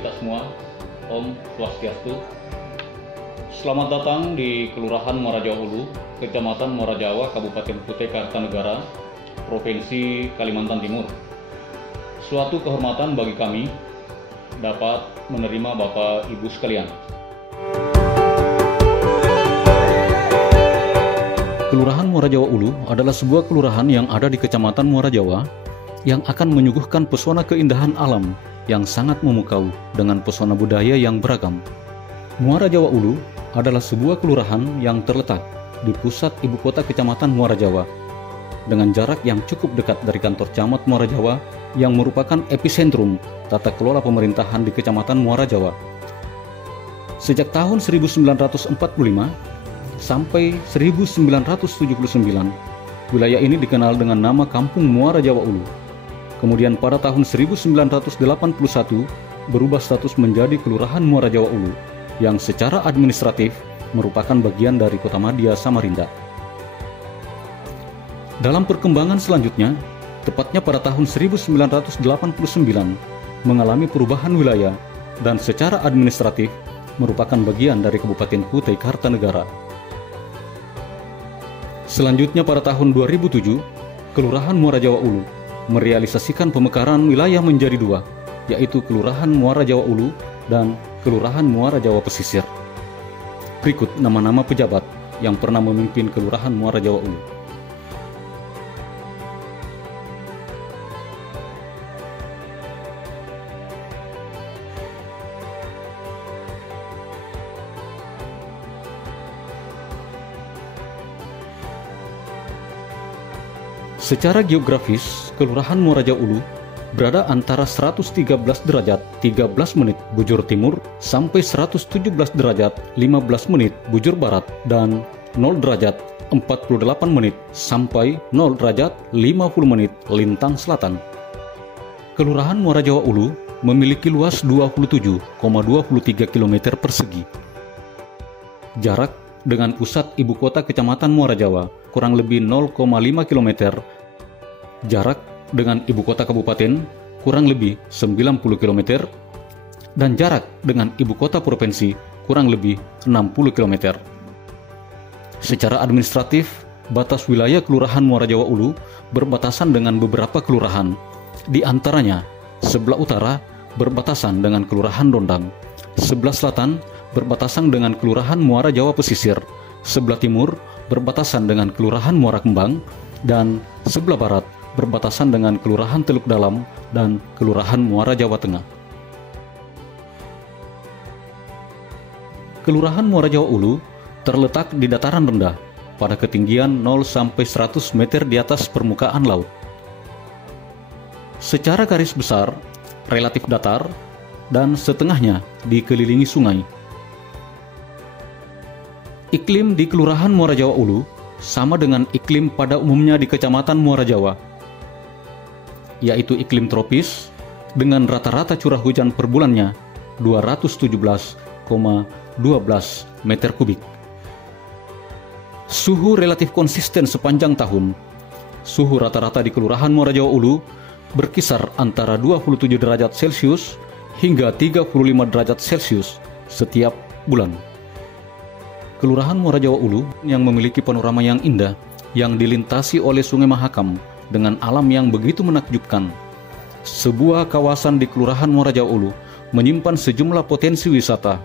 kita semua. Om Swastiastu. Selamat datang di Kelurahan Muara Jawa Ulu, Kecamatan Muara Jawa, Kabupaten Kutai Kartanegara, Provinsi Kalimantan Timur. Suatu kehormatan bagi kami dapat menerima Bapak Ibu sekalian. Kelurahan Muara Jawa Ulu adalah sebuah kelurahan yang ada di Kecamatan Muara Jawa yang akan menyuguhkan pesona keindahan alam yang sangat memukau dengan pesona budaya yang beragam. Muara Jawa Ulu adalah sebuah kelurahan yang terletak di pusat ibu kota Kecamatan Muara Jawa dengan jarak yang cukup dekat dari kantor camat Muara Jawa yang merupakan epicentrum tata kelola pemerintahan di Kecamatan Muara Jawa. Sejak tahun 1945 sampai 1979, wilayah ini dikenal dengan nama Kampung Muara Jawa Ulu. Kemudian pada tahun 1981 berubah status menjadi Kelurahan Muara Jawa Ulu yang secara administratif merupakan bagian dari Kota Madya Samarinda. Dalam perkembangan selanjutnya, tepatnya pada tahun 1989 mengalami perubahan wilayah dan secara administratif merupakan bagian dari Kabupaten Kutai Kartanegara. Selanjutnya pada tahun 2007, Kelurahan Muara Jawa Ulu merealisasikan pemekaran wilayah menjadi dua, yaitu Kelurahan Muara Jawa Ulu dan Kelurahan Muara Jawa Pesisir. Berikut nama-nama pejabat yang pernah memimpin Kelurahan Muara Jawa Ulu. Secara geografis, Kelurahan Muara Jawa Ulu berada antara 113 derajat 13 menit bujur timur sampai 117 derajat 15 menit bujur barat dan 0 derajat 48 menit sampai 0 derajat 50 menit lintang selatan. Kelurahan Muara Jawa Ulu memiliki luas 27,23 km persegi. Jarak dengan pusat ibu kota Kecamatan Muara Jawa kurang lebih 0,5 km. Jarak dengan ibu kota kabupaten kurang lebih 90 km. Dan jarak dengan ibu kota provinsi kurang lebih 60 km. Secara administratif, batas wilayah Kelurahan Muara Jawa Ulu berbatasan dengan beberapa kelurahan. Di antaranya, sebelah utara berbatasan dengan Kelurahan Dondang, sebelah selatan berbatasan dengan Kelurahan Muara Jawa Pesisir, sebelah timur berbatasan dengan Kelurahan Muara Kembang, dan sebelah barat berbatasan dengan Kelurahan Teluk Dalam dan Kelurahan Muara Jawa Tengah. Kelurahan Muara Jawa Ulu terletak di dataran rendah pada ketinggian 0-100 meter di atas permukaan laut. Secara garis besar, relatif datar dan setengahnya dikelilingi sungai. Iklim di Kelurahan Muara Jawa Ulu sama dengan iklim pada umumnya di Kecamatan Muara Jawa, yaitu iklim tropis dengan rata-rata curah hujan per bulannya 217,12 meter kubik. Suhu relatif konsisten sepanjang tahun. Suhu rata-rata di Kelurahan Muara Jawa Ulu berkisar antara 27 derajat Celcius hingga 35 derajat Celcius setiap bulan. Kelurahan Muara Jawa Ulu yang memiliki panorama yang indah yang dilintasi oleh Sungai Mahakam dengan alam yang begitu menakjubkan. Sebuah kawasan di Kelurahan Muara Jawa Ulu menyimpan sejumlah potensi wisata.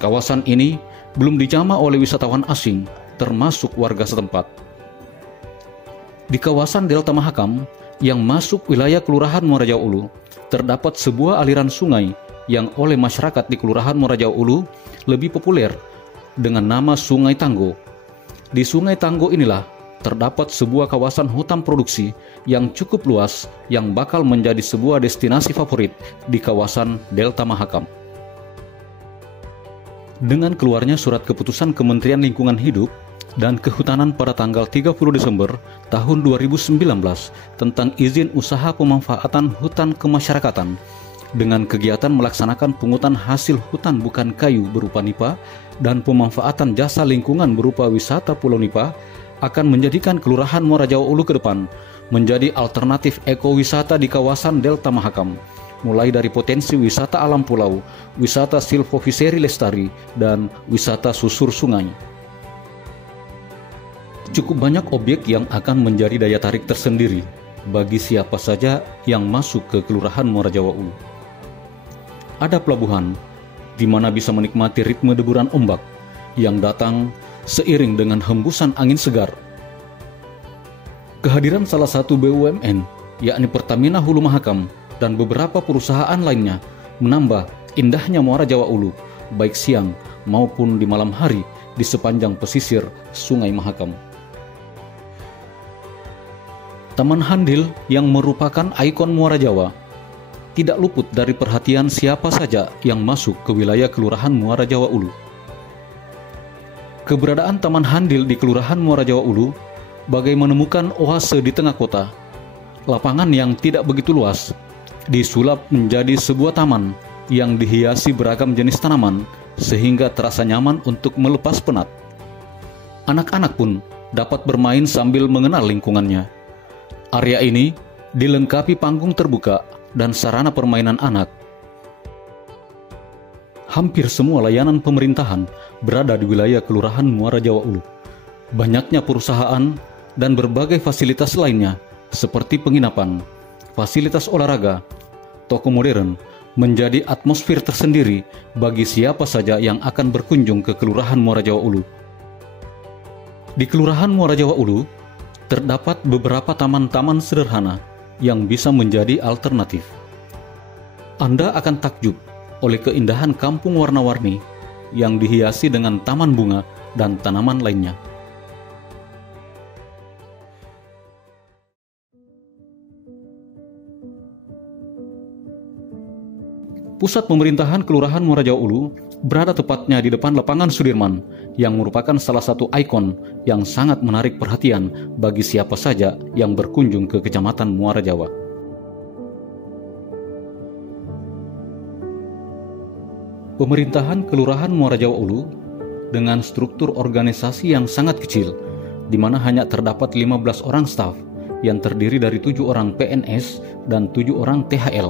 Kawasan ini belum dijamah oleh wisatawan asing, termasuk warga setempat. Di kawasan Delta Mahakam yang masuk wilayah Kelurahan Muara Jawa Ulu, terdapat sebuah aliran sungai yang oleh masyarakat di Kelurahan Muara Jawa Ulu lebih populer dengan nama Sungai Tanggo. Di Sungai Tanggo inilah terdapat sebuah kawasan hutan produksi yang cukup luas yang bakal menjadi sebuah destinasi favorit di kawasan Delta Mahakam. Dengan keluarnya surat keputusan Kementerian Lingkungan Hidup dan Kehutanan pada tanggal 30 Desember tahun 2019 tentang izin usaha pemanfaatan hutan kemasyarakatan dengan kegiatan melaksanakan pungutan hasil hutan bukan kayu berupa NIPA dan pemanfaatan jasa lingkungan berupa wisata Pulau Nipa akan menjadikan Kelurahan Muara Jawa Ulu ke depan menjadi alternatif ekowisata di kawasan Delta Mahakam, mulai dari potensi wisata alam pulau, wisata silvofiseri lestari, dan wisata susur sungai. Cukup banyak objek yang akan menjadi daya tarik tersendiri bagi siapa saja yang masuk ke Kelurahan Muara Jawa Ulu. Ada pelabuhan, di mana bisa menikmati ritme deburan ombak yang datang seiring dengan hembusan angin segar. Kehadiran salah satu BUMN, yakni Pertamina Hulu Mahakam, dan beberapa perusahaan lainnya menambah indahnya Muara Jawa Ulu, baik siang maupun di malam hari di sepanjang pesisir Sungai Mahakam. Taman Handil yang merupakan ikon Muara Jawa tidak luput dari perhatian siapa saja yang masuk ke wilayah Kelurahan Muara Jawa Ulu. Keberadaan Taman Handil di Kelurahan Muara Jawa Ulu bagai menemukan oase di tengah kota. Lapangan yang tidak begitu luas disulap menjadi sebuah taman yang dihiasi beragam jenis tanaman sehingga terasa nyaman untuk melepas penat. Anak-anak pun dapat bermain sambil mengenal lingkungannya. Area ini dilengkapi panggung terbuka dan sarana permainan anak. Hampir semua layanan pemerintahan berada di wilayah Kelurahan Muara Jawa Ulu. Banyaknya perusahaan dan berbagai fasilitas lainnya seperti penginapan, fasilitas olahraga, toko modern menjadi atmosfer tersendiri bagi siapa saja yang akan berkunjung ke Kelurahan Muara Jawa Ulu. Di Kelurahan Muara Jawa Ulu terdapat beberapa taman-taman sederhana yang bisa menjadi alternatif. Anda akan takjub oleh keindahan kampung warna-warni yang dihiasi dengan taman bunga dan tanaman lainnya. Pusat pemerintahan Kelurahan Muara Jawa Ulu berada tepatnya di depan lapangan Sudirman yang merupakan salah satu ikon yang sangat menarik perhatian bagi siapa saja yang berkunjung ke Kecamatan Muara Jawa. Pemerintahan Kelurahan Muara Jawa Ulu dengan struktur organisasi yang sangat kecil, di mana hanya terdapat 15 orang staf yang terdiri dari 7 orang PNS dan 7 orang THL,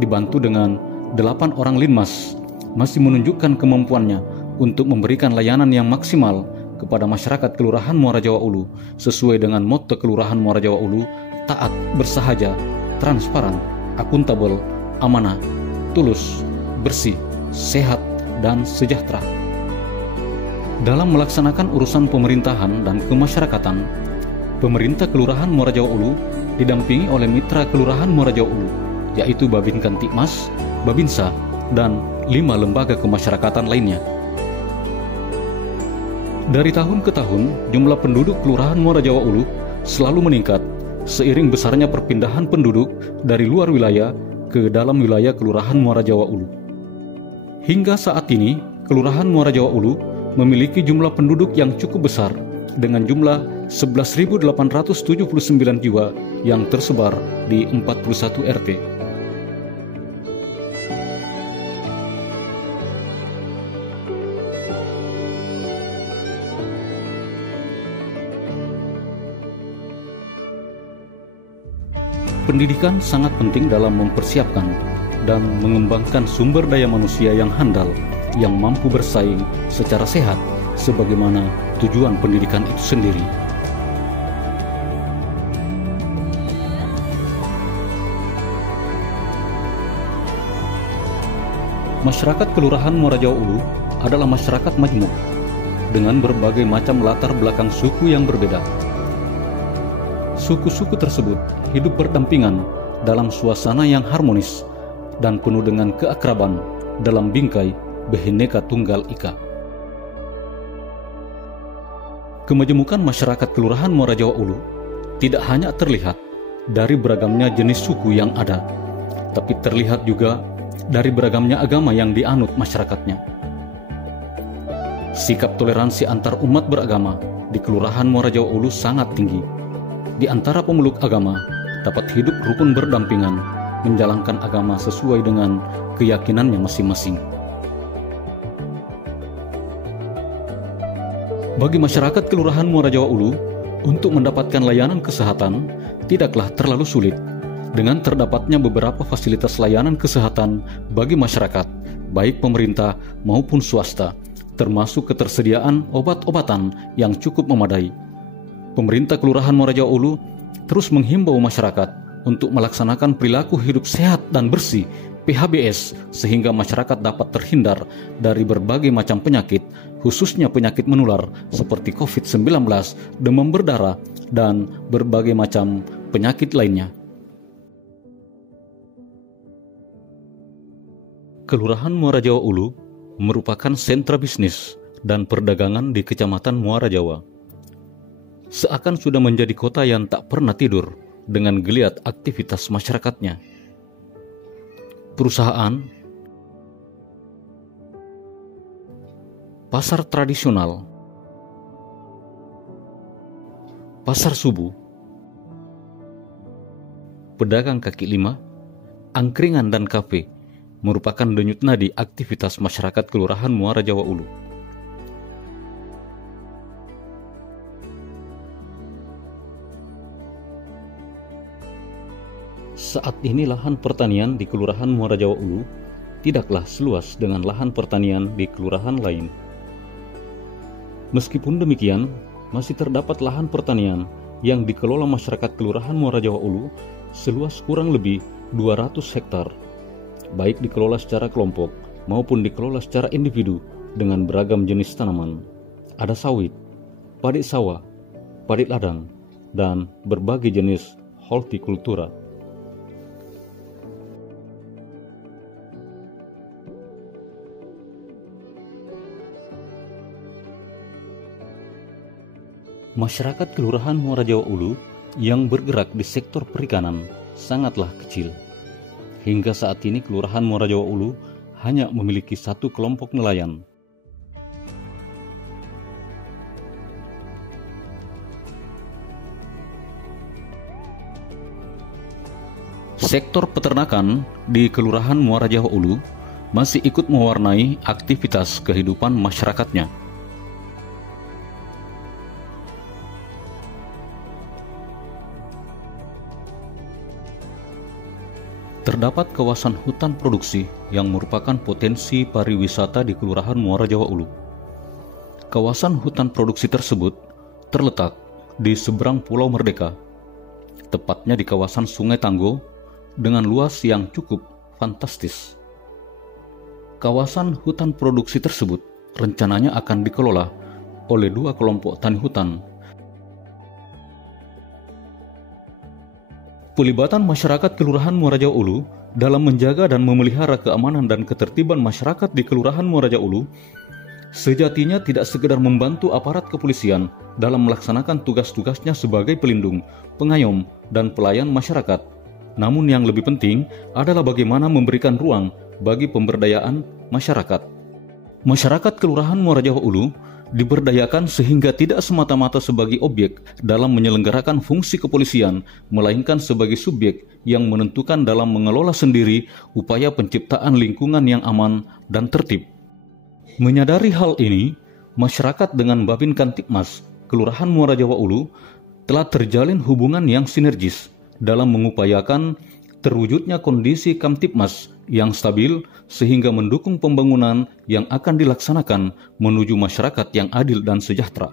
dibantu dengan 8 orang Linmas, masih menunjukkan kemampuannya untuk memberikan layanan yang maksimal kepada masyarakat Kelurahan Muara Jawa Ulu sesuai dengan motto Kelurahan Muara Jawa Ulu, taat, bersahaja, transparan, akuntabel, amanah, tulus, bersih, sehat, dan sejahtera. Dalam melaksanakan urusan pemerintahan dan kemasyarakatan, pemerintah Kelurahan Muara Jawa Ulu didampingi oleh mitra Kelurahan Muara Jawa Ulu, yaitu Babin Kantikmas, Babinsa, dan 5 lembaga kemasyarakatan lainnya. Dari tahun ke tahun, jumlah penduduk Kelurahan Muara Jawa Ulu selalu meningkat seiring besarnya perpindahan penduduk dari luar wilayah ke dalam wilayah Kelurahan Muara Jawa Ulu. Hingga saat ini, Kelurahan Muara Jawa Ulu memiliki jumlah penduduk yang cukup besar dengan jumlah 11.879 jiwa yang tersebar di 41 RT. Pendidikan sangat penting dalam mempersiapkan dan mengembangkan sumber daya manusia yang handal, yang mampu bersaing secara sehat sebagaimana tujuan pendidikan itu sendiri. Masyarakat Kelurahan Muara Jawa Ulu adalah masyarakat majmuk dengan berbagai macam latar belakang suku yang berbeda. Suku-suku tersebut hidup berdampingan dalam suasana yang harmonis dan penuh dengan keakraban dalam bingkai Bhinneka Tunggal Ika. Kemajemukan masyarakat Kelurahan Muara Jawa Ulu tidak hanya terlihat dari beragamnya jenis suku yang ada, tapi terlihat juga dari beragamnya agama yang dianut masyarakatnya. Sikap toleransi antar umat beragama di Kelurahan Muara Jawa Ulu sangat tinggi. Di antara pemeluk agama dapat hidup rukun berdampingan, menjalankan agama sesuai dengan keyakinannya masing-masing. Bagi masyarakat Kelurahan Muara Jawa Ulu, untuk mendapatkan layanan kesehatan tidaklah terlalu sulit, dengan terdapatnya beberapa fasilitas layanan kesehatan bagi masyarakat, baik pemerintah maupun swasta, termasuk ketersediaan obat-obatan yang cukup memadai. Pemerintah Kelurahan Muarajao Ulu terus menghimbau masyarakat untuk melaksanakan perilaku hidup sehat dan bersih (PHBS) sehingga masyarakat dapat terhindar dari berbagai macam penyakit, khususnya penyakit menular seperti COVID-19, demam berdarah, dan berbagai macam penyakit lainnya. Kelurahan Muarajao Ulu merupakan sentra bisnis dan perdagangan di Kecamatan Muara Jawa. Seakan sudah menjadi kota yang tak pernah tidur dengan geliat aktivitas masyarakatnya. Perusahaan, pasar tradisional, pasar subuh, pedagang kaki lima, angkringan dan kafe merupakan denyut nadi aktivitas masyarakat Kelurahan Muarajao Ulu. Saat ini lahan pertanian di Kelurahan Muarajao Ulu tidaklah seluas dengan lahan pertanian di kelurahan lain. Meskipun demikian, masih terdapat lahan pertanian yang dikelola masyarakat Kelurahan Muarajao Ulu seluas kurang lebih 200 hektar. Baik dikelola secara kelompok maupun dikelola secara individu dengan beragam jenis tanaman. Ada sawit, padi sawah, padi ladang, dan berbagai jenis hortikultura. Masyarakat Kelurahan Muarajao Ulu yang bergerak di sektor perikanan sangatlah kecil. Hingga saat ini Kelurahan Muarajao Ulu hanya memiliki satu kelompok nelayan. Sektor peternakan di Kelurahan Muarajao Ulu masih ikut mewarnai aktivitas kehidupan masyarakatnya. Terdapat kawasan hutan produksi yang merupakan potensi pariwisata di Kelurahan Muarajao Ulu. Kawasan hutan produksi tersebut terletak di seberang Pulau Merdeka, tepatnya di kawasan Sungai Tanggo dengan luas yang cukup fantastis. Kawasan hutan produksi tersebut rencananya akan dikelola oleh 2 kelompok tani hutan. Pelibatan masyarakat Kelurahan Muarajao Ulu dalam menjaga dan memelihara keamanan dan ketertiban masyarakat di Kelurahan Muarajao Ulu sejatinya tidak sekedar membantu aparat kepolisian dalam melaksanakan tugas-tugasnya sebagai pelindung, pengayom, dan pelayan masyarakat. Namun yang lebih penting adalah bagaimana memberikan ruang bagi pemberdayaan masyarakat. Masyarakat Kelurahan Muarajao Ulu diberdayakan sehingga tidak semata-mata sebagai objek dalam menyelenggarakan fungsi kepolisian, melainkan sebagai subjek yang menentukan dalam mengelola sendiri upaya penciptaan lingkungan yang aman dan tertib. Menyadari hal ini, masyarakat dengan Babin Kamtibmas Kelurahan Muarajao Ulu telah terjalin hubungan yang sinergis dalam mengupayakan terwujudnya kondisi Kamtibmas yang stabil sehingga mendukung pembangunan yang akan dilaksanakan menuju masyarakat yang adil dan sejahtera.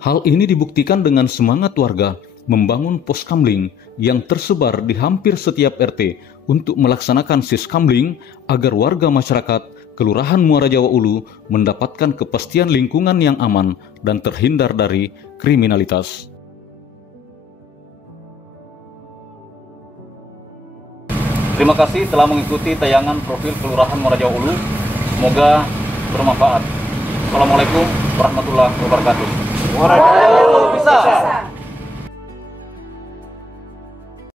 Hal ini dibuktikan dengan semangat warga membangun pos kamling yang tersebar di hampir setiap RT untuk melaksanakan siskamling agar warga masyarakat Kelurahan Muarajao Ulu mendapatkan kepastian lingkungan yang aman dan terhindar dari kriminalitas. Terima kasih telah mengikuti tayangan profil Kelurahan Muarajao Ulu. Semoga bermanfaat. Assalamualaikum warahmatullahi wabarakatuh. Muarajao Ulu bisa.